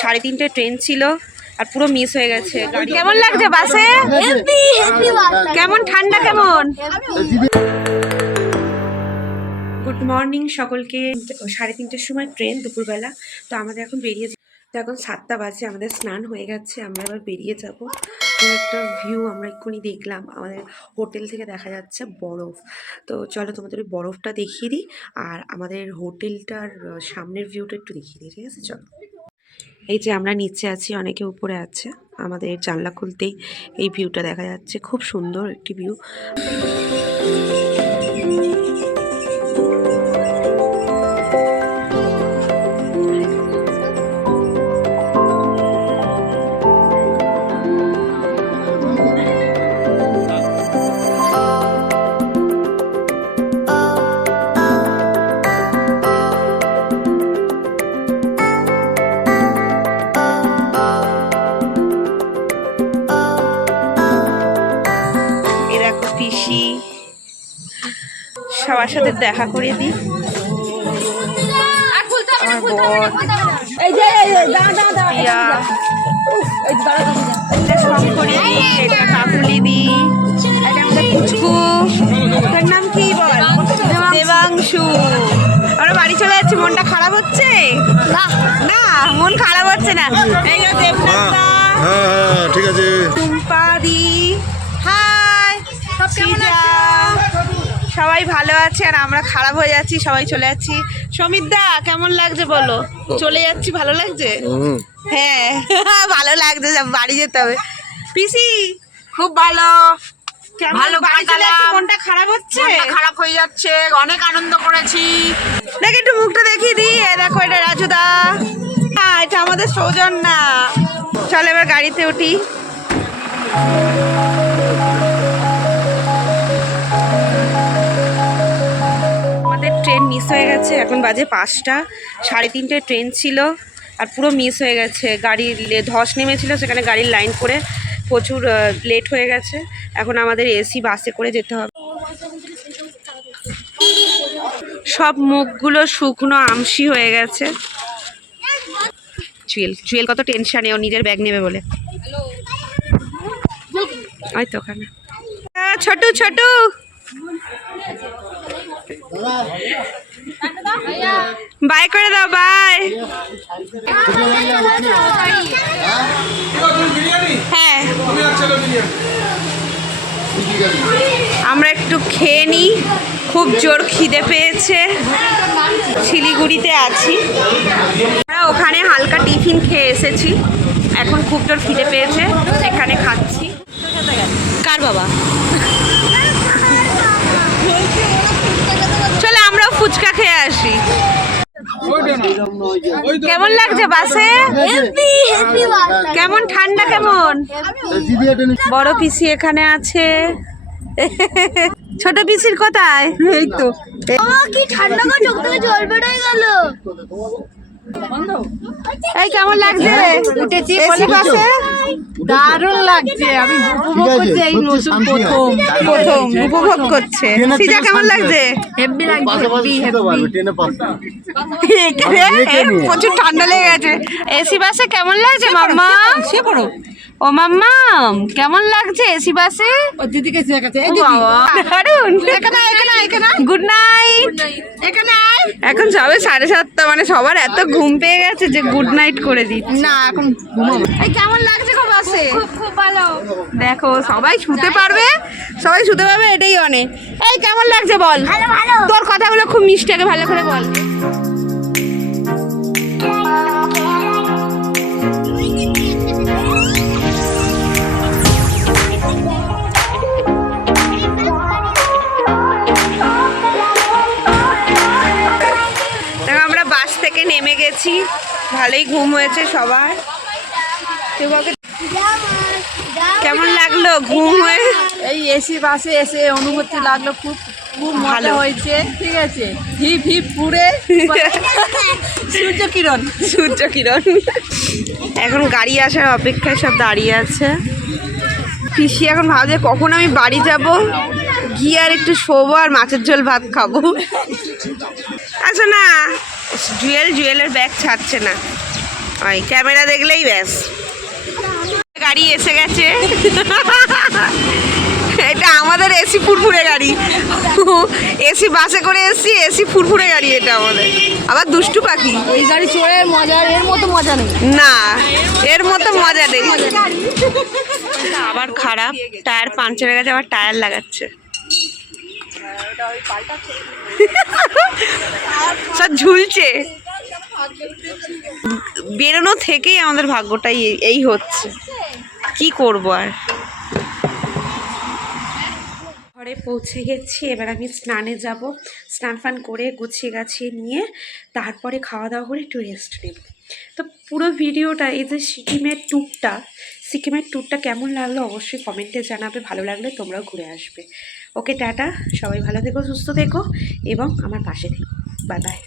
সাড়ে তিনটে ট্রেন ছিল আর পুরো মিস হয়ে গেছে কেমন লাগছে বাসে? কেমন ঠান্ডা কেমন? গুড মর্নিং সকলকে। সাড়ে তিনটের সময় ট্রেন দুপুরবেলা তো আমাদের এখন বেরিয়ে তো এখন সাতটা বাজে আমাদের স্নান হয়ে গেছে আমরা এবার বেরিয়ে যাব। তো একটা ভিউ আমরা এক্ষুনি দেখলাম আমাদের হোটেল থেকে দেখা যাচ্ছে বরফ। তো চলো তোমাদের ওই বরফটা দেখিয়ে দিই আর আমাদের হোটেলটার সামনের ভিউটা একটু দেখিয়ে দিই ঠিক আছে? চলো। এই যে আমরা নিচে আছি, অনেকে উপরে আছে। আমাদের জানলা খুলতেই এই ভিউটা দেখা যাচ্ছে। খুব সুন্দর একটি ভিউ। সবার সাথে দেখা করে দিই। আমার বর। প্রিয়া। এটা কাকুলি এটা আমাদের পুচকু। তার নাম কি বল? দেবাংশু। আমরা বাড়ি চলে যাচ্ছি মনটা খারাপ হচ্ছে? না। না মন খারাপ হচ্ছে না। এই যে দেবনাথ দা, হ্যাঁ হ্যাঁ ঠিক আছে। টুম্পা সবাই ভালো আছে আর আমরা খারাপ হয়ে যাচ্ছি সবাই চলে যাচ্ছি। সমিত দা কেমন লাগছে বলো? চলে যাচ্ছি ভালো লাগছে? হ্যাঁ ভালো লাগছে বাড়ি যেতে হবে। পিসি খুব ভালো। মনটা খারাপ হচ্ছে? খারাপ হয়ে যাচ্ছে অনেক আনন্দ করেছি। দেখ একটু মুখটা দেখিয়ে দিই। দেখো এটা রাজুদা। হ্যাঁ এটা আমাদের সৌজন না চলো এবার গাড়িতে উঠি। মিস হয়ে গেছে। এখন বাজে পাঁচটা, সাড়ে তিনটে ট্রেন ছিল আর পুরো মিস হয়ে গেছে। গাড়ির ধস নেমেছিল, সেখানে গাড়ির লাইন করে প্রচুর লেট হয়ে গেছে। এখন আমাদের এসি বাসে করে যেতে হবে। সব মুখগুলো শুকনো আমসি হয়ে গেছে। জুয়েল জুয়েল কত টেনশানে ও নিজের ব্যাগ নেবে বলে। ওই ছোটু! বাই করে দাও, বাই। হ্যাঁ। আমরা একটু খেয়ে নিই খুব জোর খিদে পেয়েছে। শিলিগুড়িতে আছি। আমরা ওখানে হালকা টিফিন খেয়ে এসেছি। এখন খুব জোর খিদে পেয়েছে, এখানে খাচ্ছি। কার বাবা? চলে আমরাও ফুচকা খেয়ে আসি। কেমন লাগছে বাসে? কেমন ঠান্ডা কেমন? বড় পিসি এখানে আছে। ছোট পিসির কোথায়? এই তো। কি ঠান্ডা জল বেড়ে গেল। এই কেমন লাগছে উঠেছি এসি বাসে? দারুণ লাগছে আমি উপভোগ করছি এই নতুন প্রথম প্রথম উপভোগ করছে। সিজা কেমন লাগছে? হেভি লাগছে প্রচুর ঠান্ডা লেগে গেছে। এসি বাসে কেমন লাগছে মাম্মা? সে পড়ো। ও মাম্মাম কেমন লাগছে এসি বাসে ও দিদিকে গুড নাইট এখানে এখন সবে সাড়ে সাতটা মানে সবার এত ঘুম পেয়ে গেছে যে গুড নাইট করে দিচ্ছে। না এখন ঘুমাবো এই কেমন লাগছে গো বাসে? খুব ভালো। দেখো সবাই শুতে পারবে? সবাই শুতে পারবে এটাই অনেক। এই কেমন লাগছে বল? ভালো ভালো। তোর কথাগুলো খুব মিষ্টি আগে ভালো করে বল। ভালোই ঘুম হয়েছে সবার। কেমন লাগল ঘুম হয়ে? এই এসি বাসে এসে অনুভূতি লাগল খুব খুব ভালো। হয়েছে ঠিক আছে? হিপ হিপ পুড়ে সূর্য কিরণ সূর্য কিরণ এখন গাড়ি আসার অপেক্ষায় সব দাঁড়িয়ে আছে। পিসি এখন ভাবছে কখন আমি বাড়ি যাব? গিয়ে আর একটু শোবো আর মাছের ঝোল ভাত খাব। আচ্ছা না। জুয়েল জুয়েলের ব্যাগ ছাড়ছে না। ওই ক্যামেরা দেখলেই ব্যাস। গাড়ি এসে গেছে। এটা আমাদের এসি ফুরফুরে গাড়ি। এসি বাসে করে এসছি এসি ফুরফুরে গাড়ি এটা আমাদের। আবার দুষ্টু পাখি। এই গাড়ি চড়ে মজা এর মতো মজা নেই। না এর মতো মজা নেই। আবার খারাপ টায়ার পাঞ্চার গেছে আবার টায়ার লাগাচ্ছে। সব ঝুলছে। বেরোনো থেকেই আমাদের ভাগ্যটাই এই- এই হচ্ছে। কি করব আর? ঘরে পৌঁছে গেছি এবার আমি স্নানে যাব। স্নান ফান করে গুছিয়ে গাছিয়ে নিয়ে তারপরে খাওয়া দাওয়া করে একটু রেস্ট নেব। তো পুরো ভিডিওটা এই যে সিকিমের ট্যুরটা সিকিমের ট্যুরটা কেমন লাগল অবশ্যই কমেন্টে জানাবে ভালো লাগলে তোমরাও ঘুরে আসবে। Okay tata. সবাই ভালো থেকো সুস্থ থেকো এবং আমার পাশে থেকো। Bye bye.